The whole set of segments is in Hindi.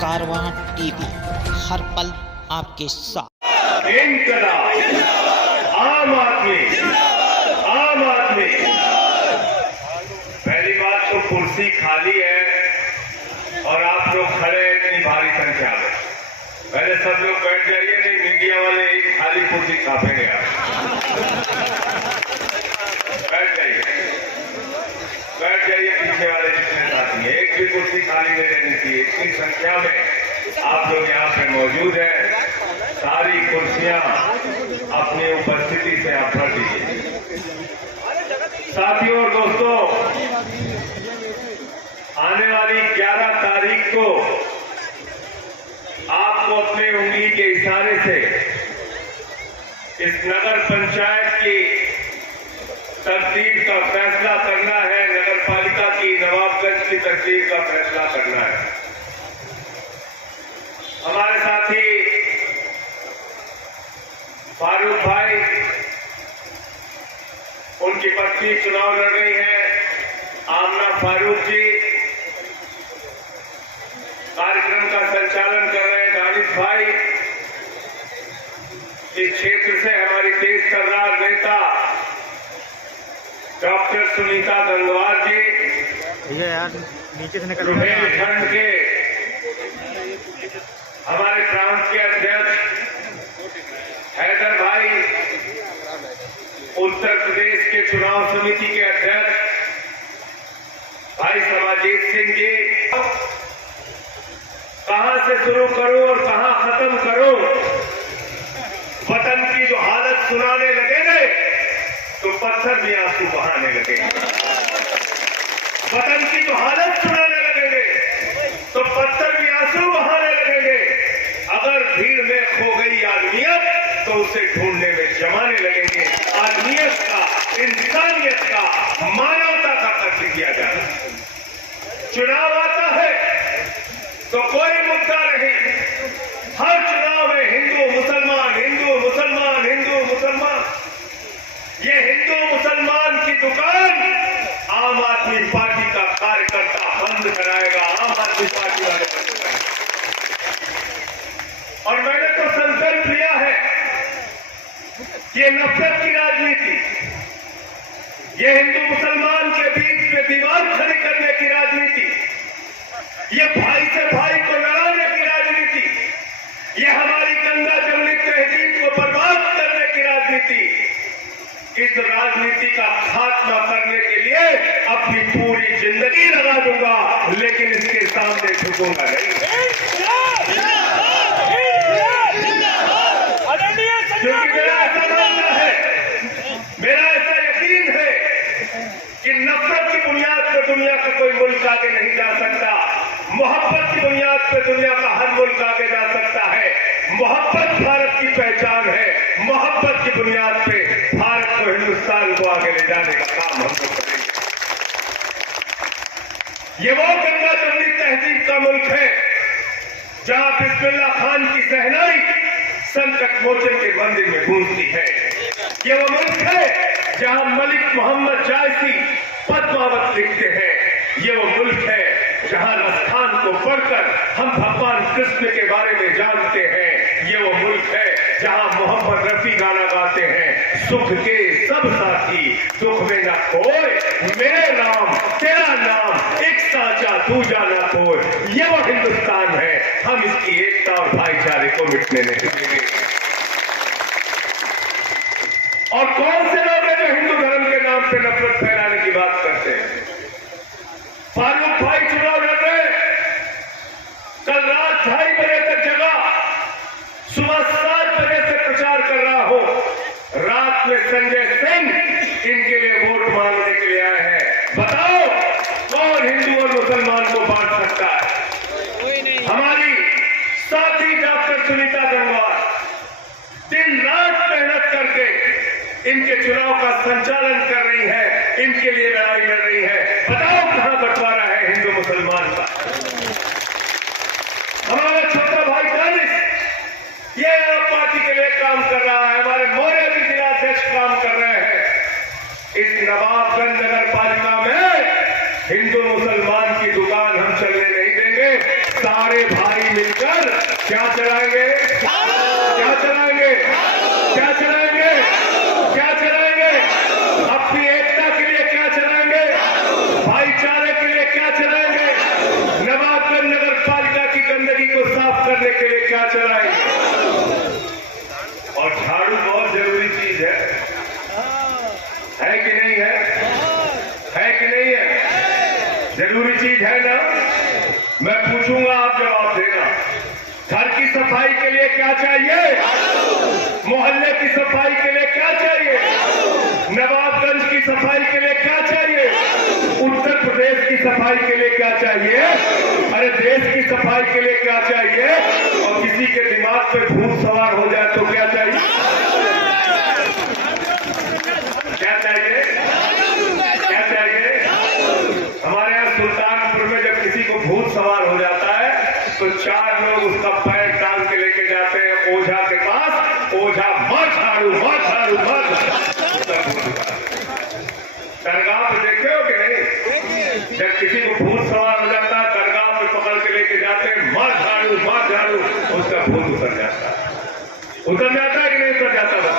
कारवां टीवी हर पल आपके साथ। आम आदमी पहली बात तो कुर्सी खाली है और आप लोग खड़े हैं इतनी भारी संख्या में। पहले सब लोग बैठ जाइए, नहीं मीडिया वाले एक खाली कुर्सी छापेंगे। बैठ जाइए पीछे वाले जितने साथी हैं, एक भी कुर्सी खाली नहीं रहनी चाहिए। इतनी संख्या में आप लोग यहाँ पे मौजूद हैं, सारी कुर्सियां अपनी उपस्थिति से आप भर दीजिए। साथियों और दोस्तों, आने वाली 11 तारीख को आपको अपने उंगली के इशारे से इस नगर पंचायत की तरतीब का फैसला करना है, नगर पालिका की नवाबगंज की तरतीब का फैसला करना है। हमारे साथी फारूक भाई, उनकी पत्नी चुनाव लड़ रही है, आमना फारूक जी कार्यक्रम का संचालन कर रहे हैं, दानिश भाई इस क्षेत्र से हमारी तेज तर्रार नेता डॉक्टर सुनीता गंगवार जी, यार नीचे से निकल बुंदेलखंड के हमारे प्रांत के अध्यक्ष हैदर भाई, उत्तर प्रदेश के चुनाव समिति के अध्यक्ष भाई समाजीत सिंह जी। कहां से शुरू करूं और कहां खत्म करूं? वतन की जो हालत सुनाने लगेंगे तो पत्थर भी आंसू बहाने लगेंगे। वतन की जो हालत सुनाने लगेंगे तो पत्थर भी आंसू बहाने लगेंगे। अगर भीड़ में खो गई आदमियत तो उसे ढूंढने में जमाने लगेंगे। आदमियत का, इंसानियत का, मानवता का कत्ल किया जाता है। चुनाव आता है तो कोई मुद्दा नहीं, हर चुनाव में हिंदू मुसलमान, हिंदू मुसलमान, हिंदू मुसलमान। ये हिंदू मुसलमान की दुकान आम आदमी पार्टी का कार्यकर्ता बंद कराएगा, आम आदमी पार्टी वाले बंद कराएंगे। और मैंने तो संकल्प लिया है, ये नफरत की राजनीति, ये हिंदू मुसलमान के बीच में दीवार खड़ी करने की राजनीति, ये भाई से भाई को लड़ाने की राजनीति, ये हमारी गंगा जमुनी तहजीब को बर्बाद करने की राजनीति, इस राजनीति का खात्मा करने के लिए अपनी पूरी जिंदगी लगा दूंगा, लेकिन इसके सामने झुकूंगा नहीं। क्योंकि मेरा ऐसा मानना है, मेरा ऐसा यकीन है कि नफरत की बुनियाद पर दुनिया का कोई मुल्क आगे नहीं जा सकता। मोहब्बत की बुनियाद पर दुनिया का हर मुल्क आगे जा सकता है। मोहब्बत भारत की पहचान है। मोहब्बत की बुनियाद पे भारत को, हिंदुस्तान को आगे ले जाने का काम हम लोग करेंगे। ये वो गंगा जमुनी तहजीब का मुल्क है जहां बिस्मिल्लाह खान की सहनाई संकट मोचन के मंदिर में गूंजती है। ये वो मुल्क है जहां मलिक मोहम्मद जायसी पद्मावत लिखते हैं। ये वो मुल्क है जहां रसखान को पढ़कर हम भगवान कृष्ण के बारे में जानते हैं। ये वो मुल्क है जहां मोहम्मद रफी गाना गाते हैं, सुख के सब साथी दुख में न कोई, मेरे नाम तेरा नाम एक साचा दूजा न कोई। ये वो हिंदुस्तान है, हम इसकी एकता और भाईचारे को मिटने नहीं देंगे। और कौन से लोग हैं जो हिंदू धर्म के नाम पे नफरत फैलाने की बात करते हैं? फारूक भाई चुनाव लड़ रहे, कल रात 2:30 बजे तक जगा, सुबह 7 बजे से प्रचार कर रहा हूं। रात में संजय सिंह इनके लिए वोट मांगने के लिए आए हैं। बताओ कौन हिंदू और मुसलमान को बांट सकता है? हमारी साथी डॉक्टर सुनीता गंगवार दिन रात मेहनत करके इनके चुनाव का संचालन कर रही है, इनके लिए लड़ाई लड़ रही है। बताओ कहां बंटवारा है हिंदू मुसलमान का? हमारा छोटा भाई दानिश ये पार्टी के लिए काम कर रहा है, हमारे मौर्य भी चीज है ना? मैं पूछूंगा, आप जवाब देना। घर की सफाई के लिए क्या चाहिए? मोहल्ले की सफाई के लिए क्या चाहिए? नवाबगंज की सफाई के लिए क्या चाहिए? उत्तर प्रदेश की सफाई के लिए क्या चाहिए? अरे देश की सफाई के लिए क्या चाहिए? और किसी के दिमाग पे भूत सवार हो जाए तो क्या चाहिए? क्या चाहिए? क्या चाहिए? हमारे यहाँ सुल्तानपुर में जब किसी को भूत सवार हो जाता है तो 4 लोग उसका पैर टांग के लेके जाते हैं ओझा के पास। ओझा मर झाड़ू, मर झाड़ू, मर। दरगाह पे देखे हो कि नहीं? जब किसी को भूत सवार हो जाता है दरगाह पे पकड़ के लेके जाते हैं, मर झाड़ू, मर झाड़ू, उसका भूत उतर जाता है। उतर जाता है कि नहीं उतर जाता? बता।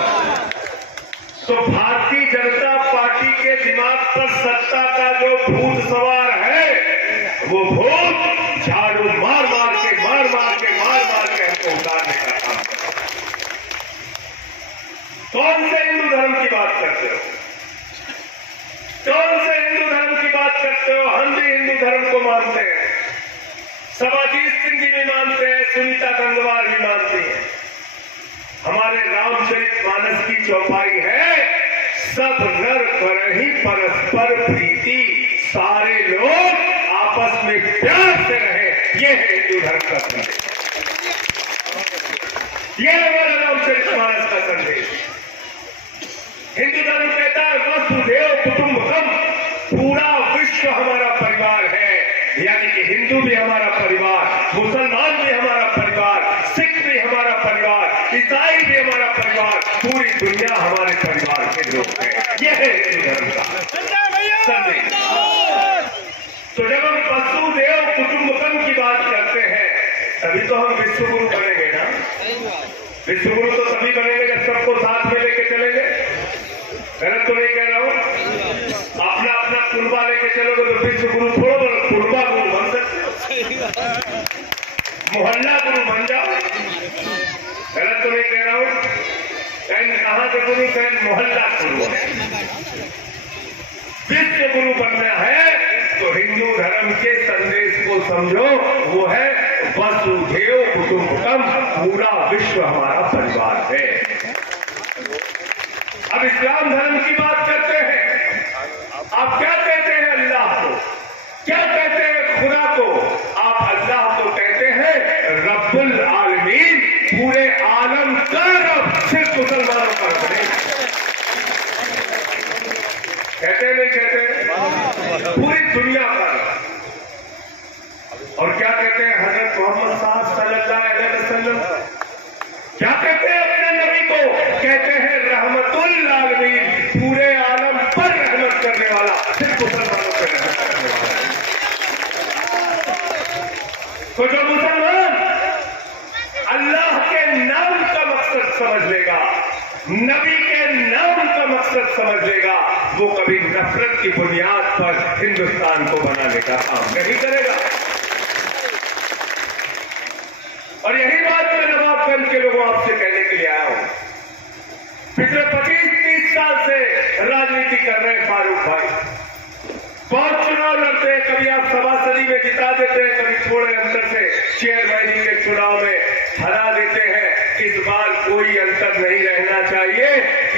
तो भारतीय जनता पार्टी के दिमाग पर सत्ता का जो भूत सवार है, वो भूत झाड़ू मार मार के हमको उतारने का काम कर रहा है। कौन से हिंदू धर्म की बात करते हो? कौन से हिंदू धर्म की बात करते हो? हम भी हिंदू धर्म को मानते हैं, शिवाजी सिंह जी भी मानते हैं, सुनीता गंगवार भी मानती है। हमारे रामचरितमानस की चौपाई है, सब नर करहि परस्पर प्रीति, सारे लोग आपस में प्यार से रहे। ये है हिंदू धर्म का संदेश, ये हमारा रामचरितमानस का संदेश। हिंदू धर्म कहता है वसुधैव कुटुंबकम, पूरा विश्व हमारा परिवार है। यानी कि हिंदू भी हमारा परिवार, मुसलमान भी हमारा परिवार, सिख भी हमारा परिवार, ईसाई भी हमारा परिवार, पूरी दुनिया हमारे परिवार के लोग हैं। यह है हिंदू धर्म का संदेश। तो जब हम वसुधैव कुटुंबकम की बात करते हैं तभी तो हम विश्वगुरु बनेंगे ना। विश्वगुरु तो तभी बनेंगे जब सबको साथ में लेके चलेंगे। गलत तो नहीं कह रहा हूं? अपना अपना कुनबा लेके चलोगे तो विश्वगुरु थोड़ा बड़ा कुनबा गुरु बन सकते हो, मोहल्ला गुरु बन जाओ। गलत तो नहीं कह रहा हूं? कहाँ के गुरु, कहीं मोहल्ला गुरु। विश्व गुरु बनना है तो हिंदू धर्म के संदेश को समझो, वो है वसुधैव कुटुंबकम, पूरा विश्व हमारा परिवार है। अब इस्लाम धर्म की बात करते हैं। आप क्या कहते हैं अल्लाह को? क्या कहते हैं खुदा को? आप अल्लाह को कहते हैं रब्बुल आलमीन, पूरे आलम का रब, सिर्फ मुसलमानों का रब नहीं। कहते नहीं कहते? पूरी दुनिया का रब। और क्या कहते हैं हजरत मोहम्मद साहब सल्लल्लाहु अलैहि वसल्लम? क्या कहते हैं अपने नबी को? कहते हैं रहमतुल आलमीन, पूरे आलम पर रहमत करने वाला, सिर्फ मुसलमानों पर रहमत करने वाला। तो जो मुसलमान अल्लाह के नाम का मकसद समझ लेगा, नबी के नाम का मकसद समझ लेगा, वो कभी नफरत की बुनियाद पर हिंदुस्तान को बनाने का काम नहीं करेगा। और यही बात मैं नवाबगंज के लोगों आपसे कहने के लिए आया हूं। पिछले 25-30 साल से राजनीति कर रहे हैं फारूक भाई, बहुत चुनाव लड़ते हैं। कभी आप सभासदी में जिता देते हैं, कभी थोड़े अंतर से चेयरमैन के चुनाव में हरा देते हैं। इस बार कोई अंतर नहीं रहना चाहिए।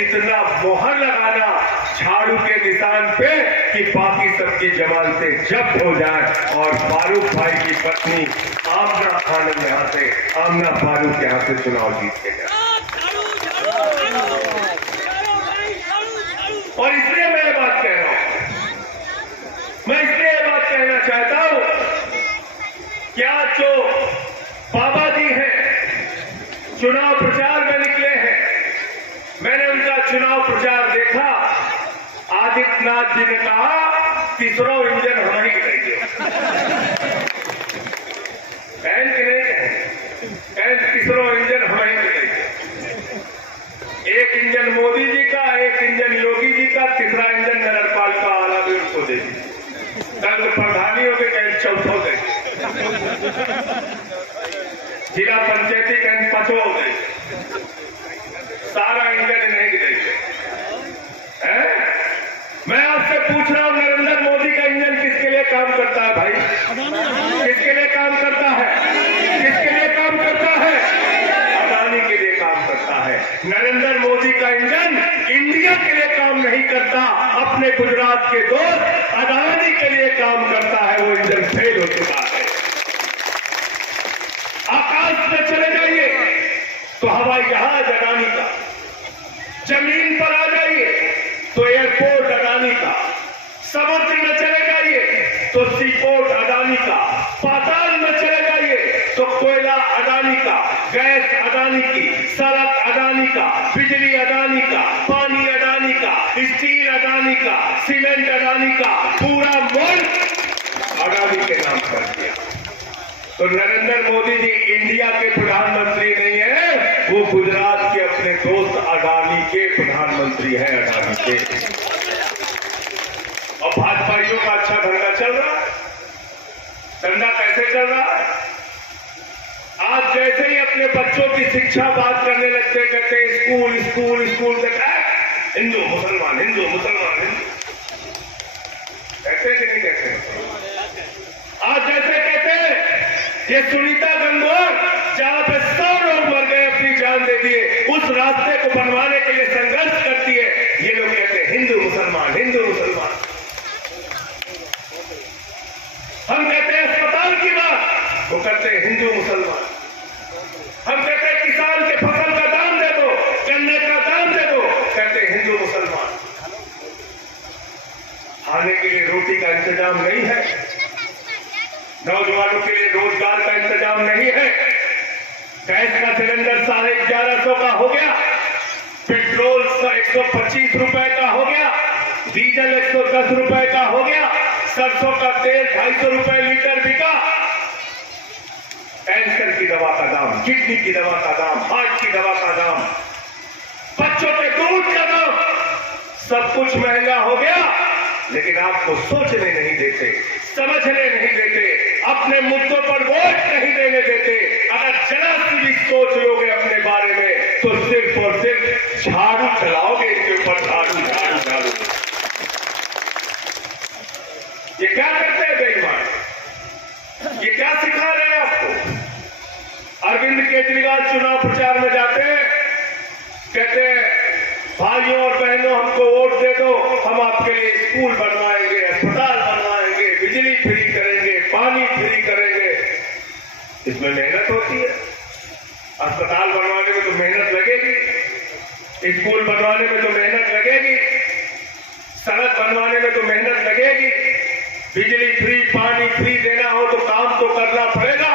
इतना मोहर लगाना झाड़ू के निशान पे कि बाकी सबकी जमानतें जब्त हो जाए और फारूक भाई की पत्नी आमना खानम यहाँ से, आमना फारूक यहाँ से चुनाव जीत के जाए। और इसलिए मैं ये बात कह रहा हूं, मैं इसलिए ये बात कहना चाहता हूं, क्या जो बाबा जी हैं चुनाव प्रचार में निकले हैं, मैंने उनका चुनाव प्रचार देखा। आदित्यनाथ जी ने कहा तीसरा इंजन हम ही करेंगे। कहें कि नहीं कहें? तीसरा इंजन हम ही करेंगे। एक इंजन मोदी जी का, एक इंजन योगी जी का, तीसरा इंजन नगरपाल का आला भी उनको दे दीजिए। कल प्रधानी हो गए, कहीं चौथो गए, जिला पंचायती कहीं पांचों हो गए, सारा इंजन नहीं देंगे। मैं आपसे पूछ रहा हूं, नरेंद्र मोदी का इंजन किसके लिए काम करता है भाई? अपने गुजरात के दोस्त अडानी के लिए काम करता है, वो इंजन फेल हो चुका है। आकाश में चले जाइए तो हवाई जहाज अडानी का, जमीन पर आ जाइए तो एयरपोर्ट अडानी का, समुद्र में चले जाइए तो सीपोर्ट अडानी का, पाताल में चले जाइए तो कोयला अडानी का, गैस अडानी की, सड़क अडानी का, बिजली अडानी का, पानी अडानी का, स्टील अडानी का, सीमेंट अडानी का, पूरा मुल्क अडानी के नाम कर दिया। तो नरेंद्र मोदी जी इंडिया के प्रधानमंत्री नहीं है, वो गुजरात के अपने दोस्त अडानी के प्रधानमंत्री हैं, अडानी के। और भाजपाइयों का अच्छा धंधा चल रहा है। धंधा कैसे चल रहा है? आज जैसे ही अपने बच्चों की शिक्षा बात करने लगते, कहते स्कूल स्कूल स्कूल देखा है, हिंदू मुसलमान हिंदू मुसलमान हिंदू, कहते कि नहीं कहते? आज जैसे कहते ये सुनीता गंगवार जहां पे 100 लोग मर गए, अपनी जान दे दिए, उस रास्ते को बनवाने के लिए संघर्ष करती है, ये लोग कहते हैं हिंदू मुसलमान हिंदू मुसलमान। हम कहते हैं अस्पताल की बात, वो करते हैं हिंदू मुसलमान। हम कहते हैं किसान के फसल का दाम दे दो, गन्ने का दाम दे दो, कहते हैं हिंदू मुसलमान। खाने के लिए रोटी का इंतजाम नहीं है, नौजवानों के लिए रोजगार का इंतजाम नहीं है, गैस का सिलेंडर 1150 का हो गया, पेट्रोल 125 रुपए का हो गया, डीजल 110 रुपए का हो गया, सरसों का तेल 250 रुपए लीटर बिका। कैंसर की दवा का दाम, किडनी की दवा का दाम, हार्ट की दवा का दाम, बच्चों के दूध का दाम, सब कुछ महंगा हो गया। लेकिन आपको सोचने नहीं देते, समझने नहीं देते, अपने मुद्दों पर वोट नहीं देने देते। अगर जरा सी भी सोच लोगे अपने बारे में तो सिर्फ और सिर्फ झाड़ू चलाओगे इनके ऊपर, झाड़ू झाड़ू झाड़ू। ये क्या करते हैं बेईमान? ये क्या सिखा रहे हैं आपको? अरविंद केजरीवाल चुनाव प्रचार में जाते हैं, कहते हैं भाइयों और बहनों हमको वोट दे दो, हम आपके लिए स्कूल बनवाएंगे, अस्पताल बनवाएंगे, बिजली फ्री करेंगे, पानी फ्री करेंगे। इसमें मेहनत होती है। अस्पताल बनवाने में तो मेहनत लगेगी, स्कूल बनवाने में तो मेहनत लगेगी, सड़क बनवाने में तो मेहनत लगेगी, बिजली फ्री पानी फ्री देना हो तो काम तो करना पड़ेगा।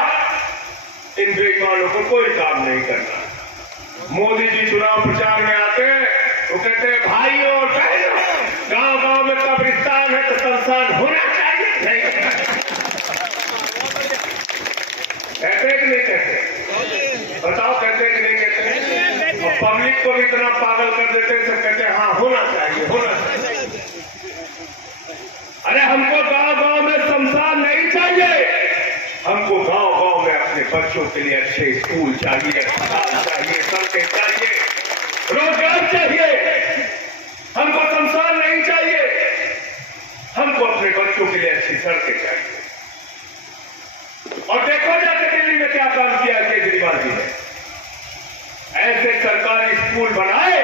इन बेईमानों को कोई काम नहीं करना। मोदी जी चुनाव प्रचार में आते हैं, वो कहते हैं भाइयों और बहनों, गांव गांव में कब्रिस्तान है तो शमशान होना चाहिए, नहीं कहते कि नहीं कहते? बताओ कहते कि नहीं कहते? और पब्लिक को भी इतना पागल कर देते हैं, सब कहते हैं हाँ होना चाहिए होना चाहिए। अरे हमको गांव गांव में शमशान नहीं चाहिए, हमको गांव गांव में अपने बच्चों के लिए अच्छे स्कूल चाहिए, अस्पताल चाहिए, सड़कें चाहिए, रोजगार चाहिए। हमको शमशान नहीं चाहिए, हमको अपने बच्चों के लिए अच्छी सड़कें चाहिए। और देखो जाके दिल्ली में क्या काम किया केजरीवाल जी ने। ऐसे सरकारी स्कूल बनाए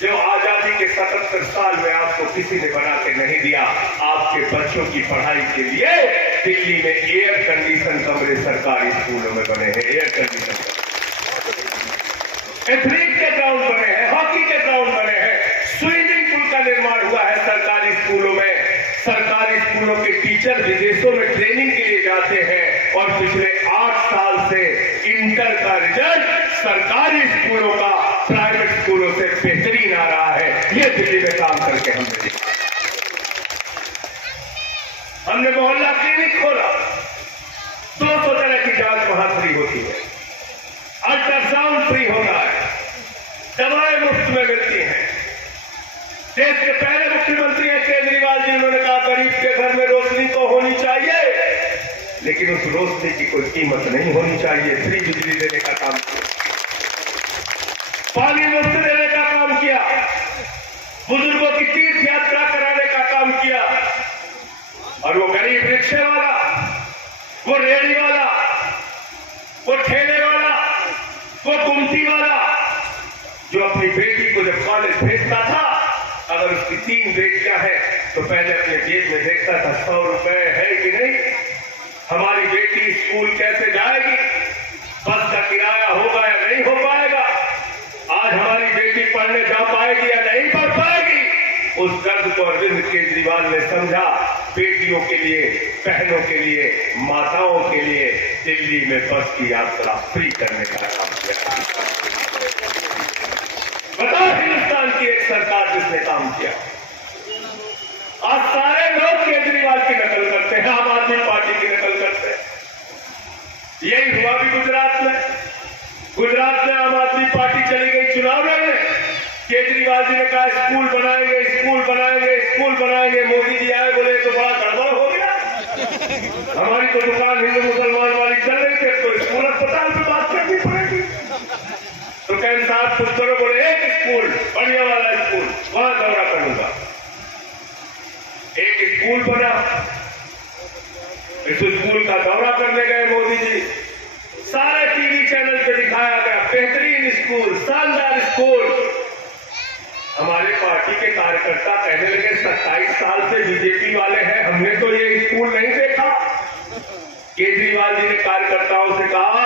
जो आजादी के 77 साल में आपको किसी ने बना के नहीं दिया। आपके बच्चों की पढ़ाई के लिए दिल्ली में एयर कंडीशन कमरे सरकारी स्कूलों में बने हैं, एयर कंडीशन। एथलीट के ग्राउंड बने हैं, हॉकी के ग्राउंड बने हैं, स्विमिंग पूल का निर्माण हुआ है सरकारी स्कूलों में। सरकारी स्कूलों के टीचर विदेशों में ट्रेनिंग के लिए जाते हैं और पिछले 8 साल से इंटर का रिजल्ट सरकारी स्कूलों का प्राइवेट स्कूलों से बेहतरीन आ रहा है। ये दिल्ली में काम करके हमने देखा। हमने मोहल्ला क्लिनिक खोला, 200 तरह की जांच वहां फ्री होती है, अल्ट्रासाउंड फ्री होता है, दवाएं मुफ्त में मिलती हैं। देश के पहले मुख्यमंत्री हैं केजरीवाल जी, उन्होंने कहा गरीब के घर में रोशनी तो होनी चाहिए, लेकिन उस रोशनी की कोई कीमत नहीं होनी चाहिए। फ्री बिजली देने का काम किया, पानी मुफ्त देने का काम किया, बुजुर्गों की तीर्थ यात्रा कराने का काम किया। और वो गरीब रिक्शे वाला, वो रेहड़ी वाला, वो ठेले वाला, वो गुमती वाला, जो अपनी बेटी को जब कॉलेज भेजता था, अगर उसकी 3 बेटियां हैं तो पहले अपने जेब में देखता था 100 रुपए है कि नहीं, हमारी बेटी स्कूल कैसे जाएगी, बस का किराया होगा या नहीं हो पाएगा, आज हमारी बेटी पढ़ने जा पाएगी या नहीं पढ़ पाएगी। उस दर्द को अरविंद केजरीवाल ने समझा। बेटियों के लिए, बहनों के लिए, माताओं के लिए दिल्ली में बस की यात्रा फ्री करने का काम किया। बताओ हिंदुस्तान की एक सरकार जिसने काम किया। आज सारे लोग केजरीवाल की नकल करते हैं, आम आदमी पार्टी की नकल करते हैं। यही हुआ भी गुजरात में। गुजरात में आम आदमी पार्टी चली गई चुनाव लड़ने, केजरीवाल जी ने कहा स्कूल बनाएंगे, स्कूल बनाएंगे, स्कूल बनाएंगे। मोदी जी आए, बोले तो बड़ा गड़बड़ हो गया, हमारी तो दुकान हिंदू मुसलमान वाली चल रही थी, तो स्कूल अस्पताल पे बात करनी पड़ेगी। तो कह साहब कुछ करो, बोले एक स्कूल बढ़िया वाला स्कूल, वहां दौरा करूंगा। एक स्कूल बना, इस स्कूल का दौरा करने गए मोदी जी। सारे टीवी चैनल पे दिखाया गया बेहतरीन स्कूल, शानदार स्कूल। हमारे पार्टी के कार्यकर्ता कहने लगे 27 साल से बीजेपी वाले हैं, हमने तो ये स्कूल नहीं देखा। केजरीवाल जी ने कार्यकर्ताओं से कहा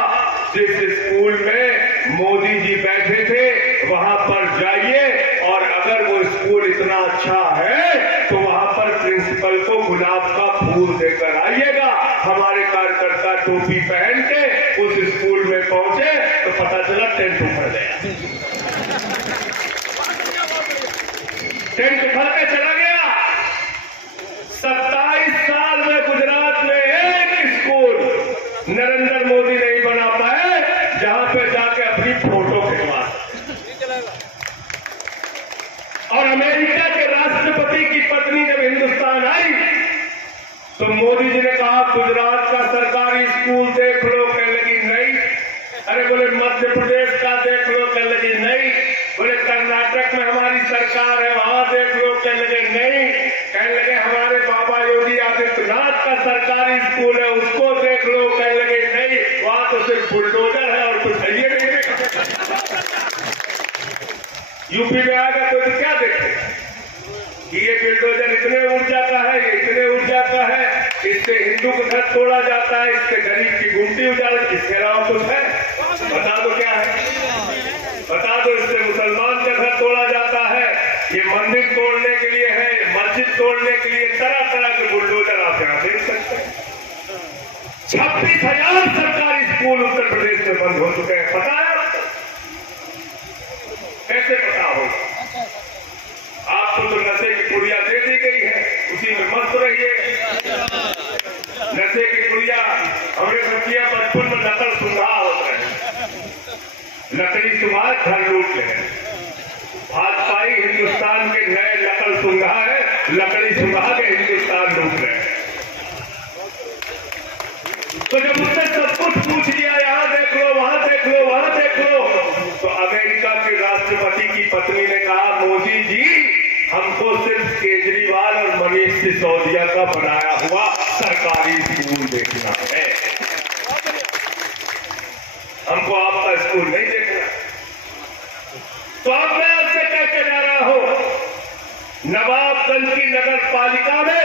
जिस स्कूल में मोदी जी बैठे थे वहां पर जाइए, और अगर वो स्कूल इतना अच्छा है तो वहां पर प्रिंसिपल को गुलाब का फूल देकर आइएगा। हमारे कार्यकर्ता टोपी पहन के उस स्कूल में पहुंचे तो पता चला टेंट उखड़ गया, टेंट उखड़ के चला गया। 27 साल में गुजरात में एक स्कूल नरेंद्र मोदी नहीं बना पाए जहां पे जाके अपनी फोटो खिंचवा। और अमेरिका के राष्ट्रपति की पत्नी जब हिंदुस्तान आई तो मोदी जी ने कहा गुजरात का सरकारी स्कूल देख लो, कहने लगी नहीं। अरे बोले मध्य प्रदेश का देख लो, कहने लगी नहीं। बोले कर्नाटक में हमारी सरकार है, वहां देख लो, कहने लगे नहीं। कहने लगे हमारे बाबा योगी आदित्यनाथ का सरकारी स्कूल है, उसको देख लो, कहने लगे नहीं, वहां तो सिर्फ बुलडोजर है और कुछ है नहीं। यूपी में आ गया तो क्या देखे कि ये बुलडोजर इतने ऊर्जा का है, ये इतने ऊर्जा का है, इससे हिंदू का घर तोड़ा जाता है, इससे गरीब की गुंटी उजाड़, इसके अलावा कुछ है? बता दो क्या है, बता दो। इससे मुसलमान का घर तोड़ा जाता है, ये मंदिर तोड़ने के लिए है, मस्जिद तोड़ने के लिए तरह तरह के बुलडोजर आप यहां देख सकते हैं। 26,000 सरकारी स्कूल उत्तर प्रदेश में बंद हो चुके हैं। पता है आपको? कैसे पता हो? आपको तो नशे की पुड़िया दे दी गई है, उसी में मस्त रहिए। नशे की पुड़िया हमने सब किया बचपन में, नकल सुंघा होता है, लकड़ी सुंघा घर लूट ले। भाजपाई हिंदुस्तान के नए नकल सुंघा है, लकड़ी सुंघा के हिंदुस्तान लूट रहे। तो जब उसने सब कुछ पूछ लिया, यहां देख लो, वहां देख लो, वहां देख लो, तो अमेरिका के राष्ट्रपति की पत्नी ने कहा मोदी जी हमको सिर्फ केजरीवाल और मनीष सिसोदिया का बनाया हुआ सरकारी स्कूल देखना है, हमको आपका स्कूल नहीं देखना। तो अब मैं आपसे कह के जा रहा हूं, नवाबगंज की नगर पालिका में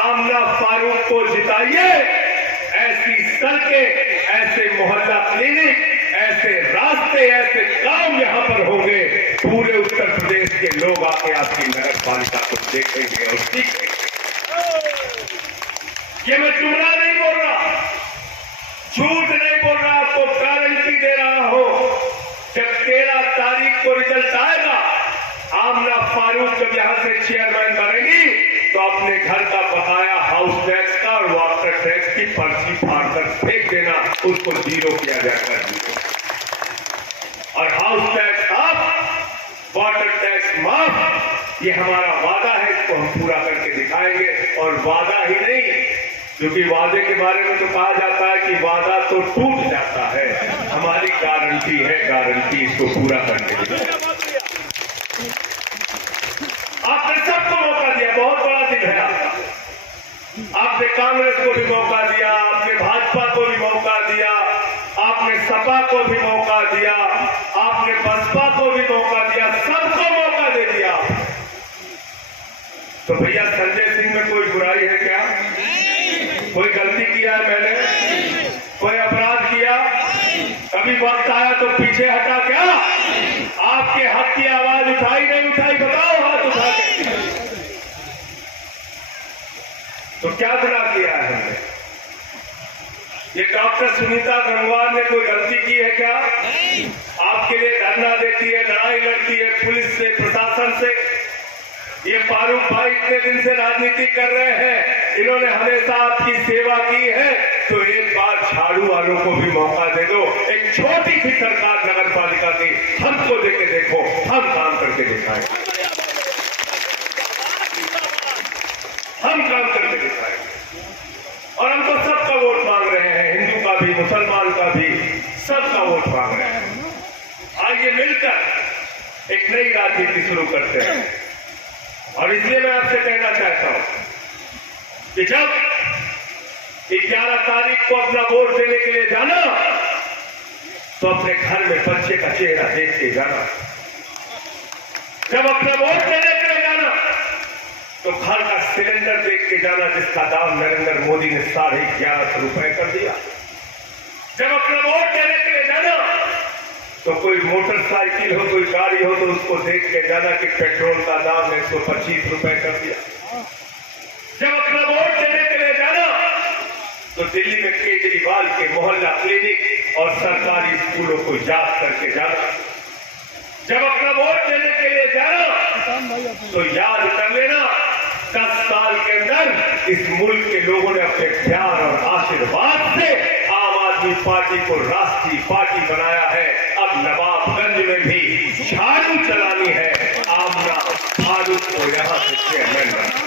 आमना फारूक को जिताइए। ऐसी सड़कें, ऐसे मोहल्ला क्लिनिक, ऐसे रास्ते, ऐसे काम यहां पर होंगे, पूरे उत्तर प्रदेश के लोग आके आपकी नगर पालिका को देखेंगे और सीखेंगे। ये मैं जुमला नहीं बोल रहा, झूठ नहीं बोल रहा, आपको गारंटी दे रहा हूं। जब 13 तारीख को रिजल्ट आएगा, आमना फारूक जब यहां से चेयरमैन बनेगी तो अपने घर का बकाया हाउस टैक्स का और वाटर टैक्स की पर्ची फाड़कर फेंक देना, उसको जीरो किया जाएगा। और हाउस टैक्स माफ, वाटर टैक्स माफ, ये हमारा वादा है, इसको हम पूरा करके दिखाएंगे। और वादा ही नहीं, क्योंकि वादे के बारे में तो कहा जाता है कि वादा तो टूट जाता है, हमारी गारंटी है, गारंटी इसको पूरा करके दिखाएंगे। आपने सबको मौका दिया, बहुत बड़ा दिन है आपका। आपने कांग्रेस को भी मौका दिया, आपने भाजपा को भी मौका दिया, आपने सपा को भी मौका दिया, आपने बसपा को भी मौका दिया, सबको मौका दे दिया। बताया तो पीछे हटा क्या? आपके हक की आवाज उठाई नहीं उठाई? बताओ हाथ उठा के। तो क्या गुनाह किया है हमने? ये डॉक्टर सुनीता गंगवार ने कोई गलती की है क्या? आपके लिए धरना देती है, लड़ाई लड़ती है पुलिस से, प्रशासन से। ये फारूक भाई इतने दिन से राजनीति कर रहे हैं, इन्होंने हमेशा आपकी सेवा की है, तो एक बार झाड़ू वालों को भी मौका दे दो। एक छोटी सी सरकार नगर पालिका की हमको देके देखो, हम काम करके दिखाएं, हम काम करके दिखाएं। और हम तो सबका वोट मांग रहे हैं, हिंदू का भी, मुसलमान का भी, सबका वोट मांग रहे हैं। आइए मिलकर एक नई राजनीति शुरू करते हैं। और इसलिए मैं आपसे कहना चाहता हूं कि जब 11 तारीख को अपना वोट देने के लिए जाना, तो अपने घर में बच्चे का चेहरा देख के जाना। जब अपना वोट देने के लिए जाना, तो घर का सिलेंडर देख के जाना जिसका दाम नरेंद्र मोदी ने 1150 रुपए कर दिया। जब अपना वोट देने के लिए जाना, तो कोई मोटरसाइकिल हो, कोई गाड़ी हो, तो उसको देख के जाना कि पेट्रोल का दाम 125 रुपए कर दिया। जब अपना वोट देने के लिए जाना, तो दिल्ली में केजरीवाल के मोहल्ला क्लिनिक और सरकारी स्कूलों को याद करके जाना। जब अपना वोट देने के लिए जाना, तो याद कर लेना 10 साल के अंदर इस मुल्क के लोगों ने अपने प्यार और आशीर्वाद से आम आदमी पार्टी को राष्ट्रीय पार्टी बनाया है। अब नवाबगंज में भी झाड़ू चलानी है, आमना फारूक को यहां से चेयरमैन बनाना।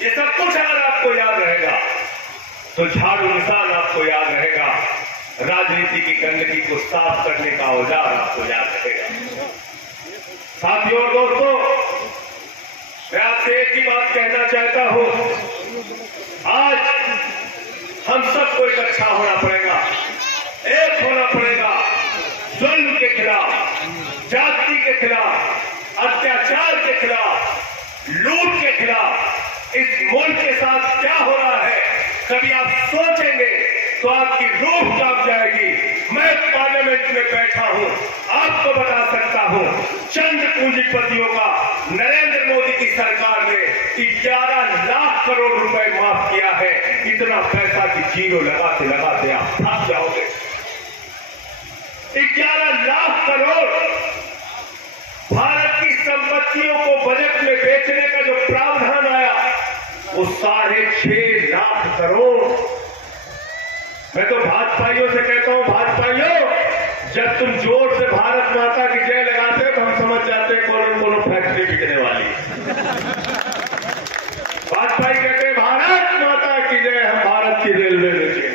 ये सब कुछ अगर आपको याद रहेगा, तो झाड़ू निशान आपको याद रहेगा, राजनीति की गंदगी को साफ करने का औजार आपको याद रहेगा। साथियों और दोस्तों, मैं आपसे एक ही बात कहना चाहता हूं, आज हम सबको एक अच्छा होना पड़ेगा, एक होना पड़ेगा। जुल्म के खिलाफ, जाति के खिलाफ, अत्याचार के खिलाफ, लूट के खिलाफ। इस मुल्क के साथ क्या हो रहा है, कभी आप सोचेंगे तो आपकी रूह कांप जाएगी। मैं पार्लियामेंट में बैठा हूं, आपको बता सकता हूं, चंद पूंजीपतियों का नरेंद्र मोदी की सरकार ने 11 लाख करोड़ रुपए माफ किया है। इतना पैसा की जीरो लगाते लगाते आप थक जाओगे। 11 लाख करोड़ भारत की संपत्तियों को बजट में बेचने का जो प्रावधान आया, वो 6.5 लाख करोड़। मैं तो भाजपाइयों से कहता हूं, भाजपाइयों, जब तुम जोर से भारत माता की जय लगाते हो तो हम समझ जाते हैं कोनो फैक्ट्री बिकने वाली। भाजपाई कहते हैं भारत माता की जय, हम भारत की रेलवे बेचेंगे,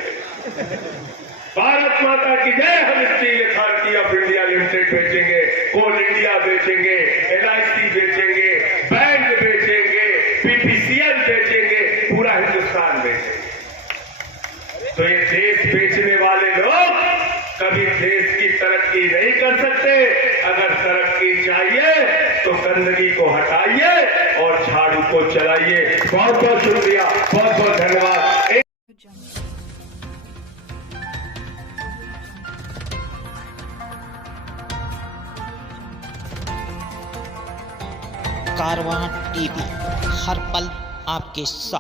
भारत माता की जय, हम steel authority of India limited बेचेंगे, कोल इंडिया बेचेंगे, LIC बेचेंगे, बैंक बेचेंगे, PPCL बेचेंगे, पूरा हिंदुस्तान बेचेंगे। तो ये देश बेचने वाले लोग कभी देश की तरक्की नहीं कर सकते। अगर तरक्की चाहिए तो गंदगी को हटाइए और झाड़ू को चलाइए। बहुत बहुत शुक्रिया, बहुत बहुत धन्यवाद। कारवां टीवी, हर पल आपके साथ।